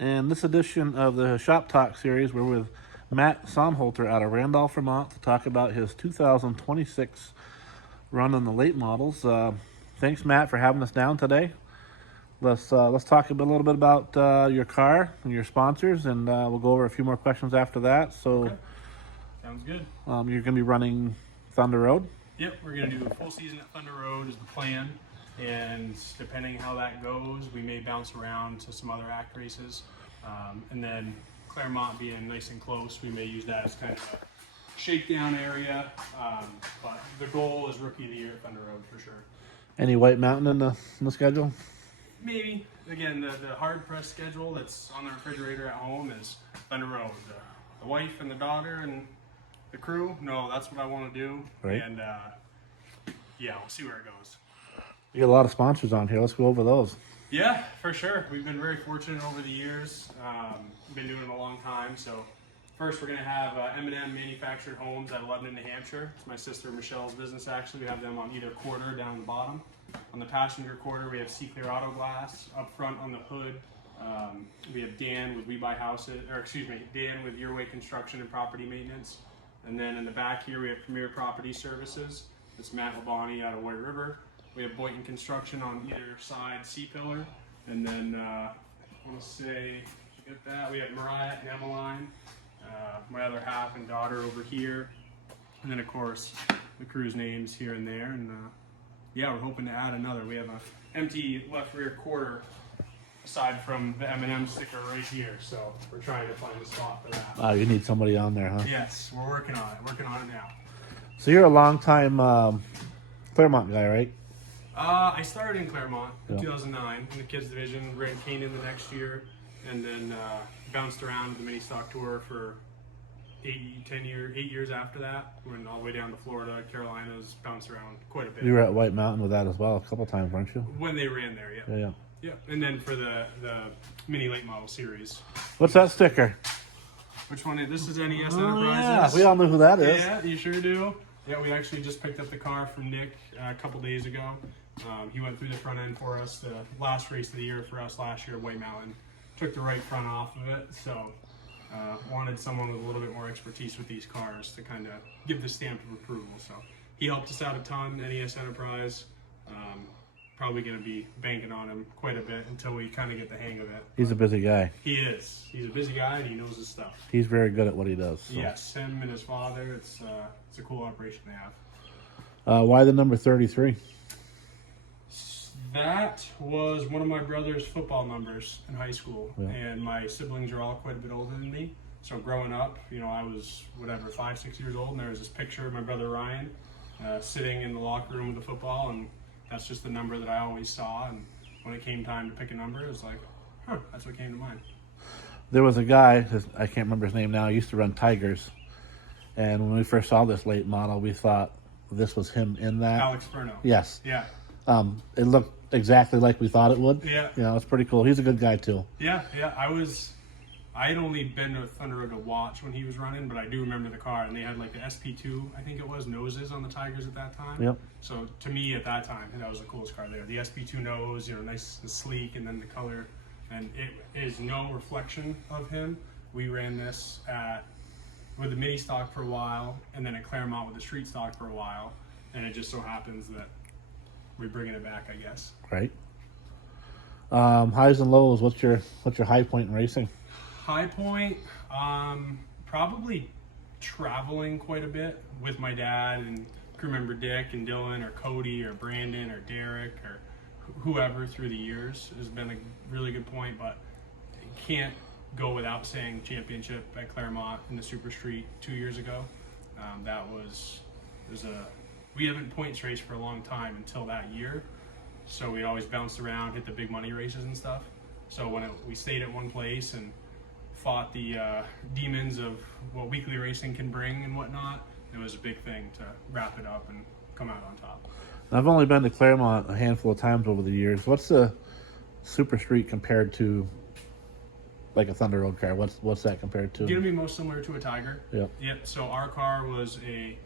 And this edition of the Shop Talk series, we're with Matt Sonholter out of Randolph, Vermont, to talk about his 2026 run on the late models. Thanks, Matt, for having us down today. Let's talk a little bit about your car and your sponsors, and we'll go over a few more questions after that. So, Okay. Sounds good. you're going to be running Thunder Road. Yep, we're going to do a full season at Thunder Road is the plan. And depending how that goes, we may bounce around to some other ACT races. And then Claremont being nice and close, we may use that as kind of a shakedown area. But the goal is Rookie of the Year at Thunder Road for sure. Any White Mountain in the schedule? Maybe. Again, the hard press schedule that's on the refrigerator at home is Thunder Road. The wife and the daughter and the crew, no, that's what I want to do. Right. And yeah, we'll see where it goes. You got a lot of sponsors on here. Let's go over those. Yeah, for sure. We've been very fortunate over the years. Been doing it a long time. So first we're going to have M&M Manufactured Homes out of Lebanon, New Hampshire. It's my sister Michelle's business actually. We have them on either quarter down the bottom. On the passenger quarter we have C-Clear Auto Glass. Up front on the hood we have Dan with We Buy Houses, or excuse me, Dan with Your Way Construction and Property Maintenance. And then in the back here we have Premier Property Services. It's Matt Labonte out of White River. We have Boynton Construction on either side, C-Pillar. And then I want to say, get that, we have Mariah and Emmeline, my other half and daughter over here. And then of course, the crew's names here and there. And yeah, we're hoping to add another. We have an empty left rear quarter aside from the M&M sticker right here. So we're trying to find a spot for that. You need somebody on there, huh? Yes, we're working on it now. So you're a long-time Claremont guy, right? I started in Claremont in Yeah. 2009 in the kids division, ran Canaan the next year, and then bounced around the mini stock tour for 8 years after that. Went all the way down to Florida, Carolinas, bounced around quite a bit. You were at White Mountain with that as well a couple times, weren't you? When they ran there, yeah. Yeah. Yeah, and then for the mini late model series. What's that sticker? Which one? This is NES Oh, yeah, Enterprises. we all know who that is. Yeah, you sure do. Yeah, we actually just picked up the car from Nick a couple days ago. He went through the front end for us. The last race of the year for us last year, White Mountain, took the right front off of it. So wanted someone with a little bit more expertise with these cars to kind of give the stamp of approval. So he helped us out a ton, NES Enterprise. Probably going to be banking on him quite a bit until we kind of get the hang of it. He's a busy guy. He is. He's a busy guy and he knows his stuff. He's very good at what he does. So. Yes, him and his father. It's a cool operation they have. Why the number 33? That was one of my brother's football numbers in high school, Yeah. and my siblings are all quite a bit older than me. So growing up, I was 5, 6 years old, and there was this picture of my brother Ryan sitting in the locker room with the football, and that's just the number that I always saw. And when it came time to pick a number, it was like, that's what came to mind. There was a guy, I can't remember his name now, he used to run Tigers. And when we first saw this late model, we thought this was him in that. Alex Furno. Yes. Yeah. It looked exactly like we thought it would. Yeah. It's pretty cool. He's a good guy, too. Yeah. I had only been to Thunder Road to watch when he was running, but I do remember the car, and they had like the SP2, I think it was, noses on the Tigers at that time. Yep. So to me at that time, that was the coolest car there. The SP2 nose, nice and sleek, and then the color, and it is no reflection of him. We ran this with the mini stock for a while, and then at Claremont with the street stock for a while, and it just so happens that we're bringing it back, I guess. Right. Highs and lows. What's your high point in racing? High point, probably traveling quite a bit with my dad and crew member Dick and Dylan or Cody or Brandon or Derek or whoever through the years has been a really good point, but can't go without saying championship at Claremont in the Super Street 2 years ago. We haven't points raced for a long time until that year, so we always bounced around, hit the big money races and stuff. So when we stayed at one place and fought the demons of what weekly racing can bring and whatnot, it was a big thing to wrap it up and come out on top. I've only been to Claremont a handful of times over the years. What's the Super Street compared to like a Thunder Road car? What's that compared to? It's gonna be most similar to a Tiger. Yep. Yep. So our car was a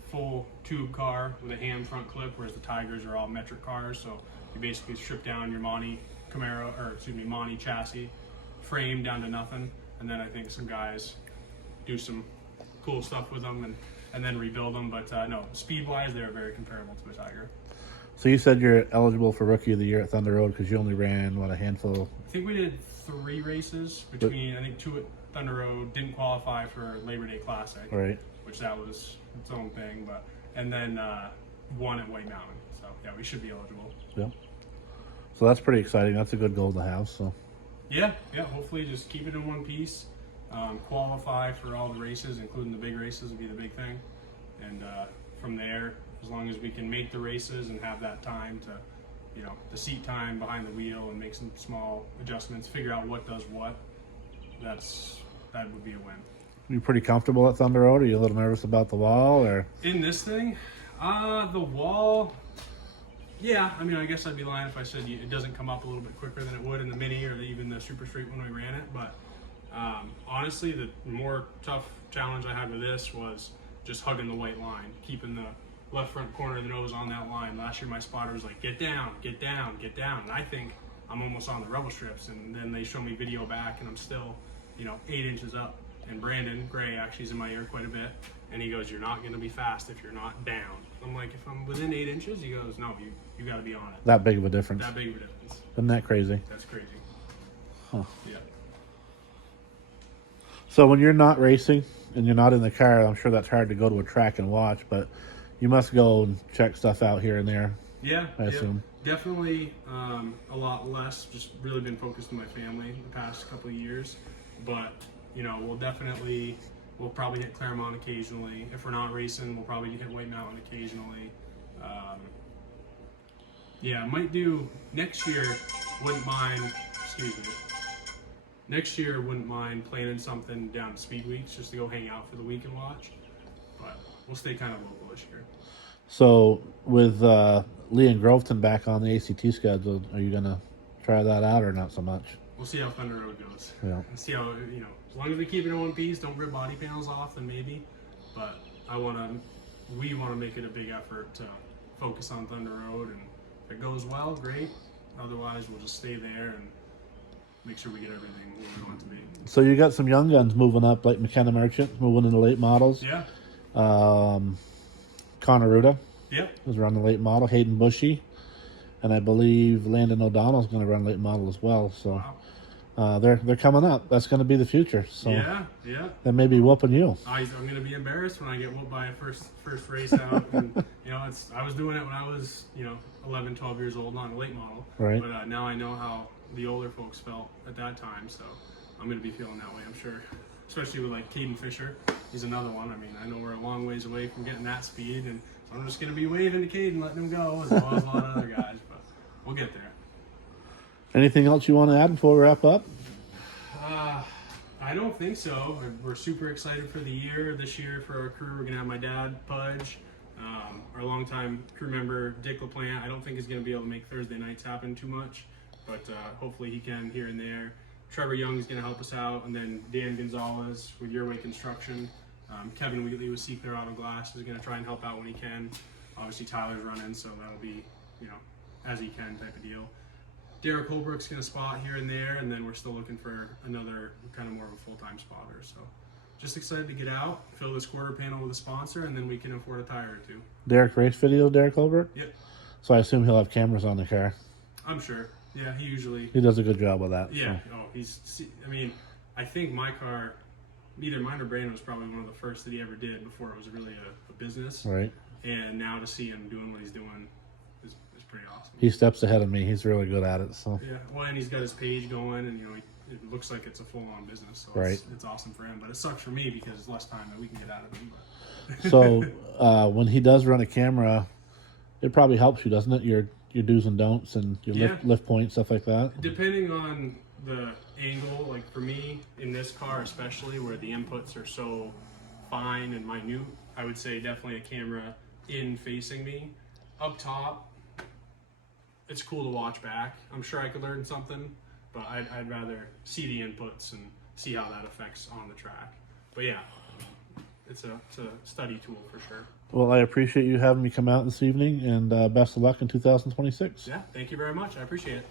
full tube car with a ham front clip, whereas the Tigers are all metric cars. So you basically strip down your Monte Camaro, or excuse me, Monte chassis, frame down to nothing, and then I think some guys do some cool stuff with them and then rebuild them. But no, speed-wise, they're very comparable to a Tiger. So you said you're eligible for Rookie of the Year at Thunder Road because you only ran, what, a handful? I think we did 3 races between, I think 2 at Thunder Road, didn't qualify for Labor Day Classic, Right. which that was its own thing, but and then 1 at White Mountain. So yeah, we should be eligible. Yeah. So that's pretty exciting. That's a good goal to have. So Yeah, hopefully just keep it in one piece. Qualify for all the races, including the big races, would be the big thing. And from there, as long as we can make the races and have that time to, the seat time behind the wheel and make some small adjustments, figure out what does what, that would be a win. you pretty comfortable at Thunder Road? Are you a little nervous about the wall, or? In this thing, the wall, yeah, I mean, I guess I'd be lying if I said it doesn't come up a little bit quicker than it would in the Mini or even the Super Straight when we ran it. But honestly, the more tough challenge I had with this was just hugging the white line, keeping the left front corner of the nose on that line. Last year, my spotter was like, get down, get down, get down. And I think I'm almost on the rubble strips. And then they show me video back and I'm still, 8 inches up. And Brandon Gray actually is in my ear quite a bit. And he goes, you're not going to be fast if you're not down. I'm like, if I'm within 8 inches, he goes, no, you got to be on it. That big of a difference? That big of a difference. Isn't that crazy? That's crazy. Huh. Yeah. So when you're not racing and you're not in the car, I'm sure that's hard to go to a track and watch, but you must go and check stuff out here and there. Yeah, I assume. Definitely a lot less. Just really been focused on my family the past couple of years. But, we'll probably hit Claremont occasionally. If we're not racing, we'll probably hit White Mountain occasionally. Yeah, might do next year. Wouldn't mind, next year, wouldn't mind planning something down to Speed Weeks just to go hang out for the week and watch. But we'll stay kind of local this year. So with Lee and Groveton back on the ACT schedule, are you going to try that out or not so much? We'll see how Thunder Road goes. Yeah. And see how, as long as we keep it in one piece, don't rip body panels off, then maybe. But we want to make it a big effort to focus on Thunder Road. And if it goes well, great. Otherwise, we'll just stay there and make sure we get everything where we want it to be. So you got some young guns moving up, like McKenna Merchant, moving into late models. Yeah. Connor Ruda Yep. is running the late model. Hayden Bushy. And I believe Landon O'Donnell's going to run late model as well. So Wow. they're coming up. That's going to be the future. So Yeah. they may be whooping you. I'm going to be embarrassed when I get whooped by a first race out. And, I was doing it when I was, 11, 12 years old on a late model. Right. But now I know how the older folks felt at that time. So I'm going to be feeling that way, I'm sure. Especially with like Caden Fisher. He's another one. I mean, I know we're a long ways away from getting that speed. And so I'm just going to be waving to Caden, letting him go, as well as a lot of other guys. But we'll get there. Anything else you want to add before we wrap up? I don't think so. We're super excited for the year. This year for our crew, we're going to have my dad, Pudge, our longtime crew member, Dick LaPlante. I don't think he's going to be able to make Thursday nights happen too much, but hopefully he can here and there. Trevor Young is going to help us out, and then Dan Gonzalez with Your Way Construction. Kevin Wheatley with Seaclear Auto Glass is going to try and help out when he can. Obviously Tyler's running, so that'll be, as he can type of deal. Derek Holbrook's going to spot here and there, and then we're still looking for another kind of more of a full-time spotter. So just excited to get out, fill this quarter panel with a sponsor, and then we can afford a tire or two. Derek race video, Derek Holbrook? Yep. So I assume he'll have cameras on the car. I'm sure. Yeah, He does a good job with that. Yeah. So. I think my car, either mine or Brandon, was probably one of the first that he ever did before it was really a business. Right. And now to see him doing what he's doing is pretty awesome. He steps ahead of me. He's really good at it. So. Yeah. Well, and he's got his page going, and it looks like it's a full-on business. So right. It's awesome for him, but it sucks for me because it's less time that we can get out of him. So when he does run a camera, it probably helps you, doesn't it? Your do's and don'ts and your lift points, stuff like that. Depending on the angle, like for me in this car especially, where the inputs are so fine and minute, I would say definitely a camera in facing me. Up top, it's cool to watch back. I'm sure I could learn something, but I'd rather see the inputs and see how that affects on the track. But yeah, it's a study tool for sure. Well, I appreciate you having me come out this evening, and best of luck in 2026. Yeah, thank you very much. I appreciate it.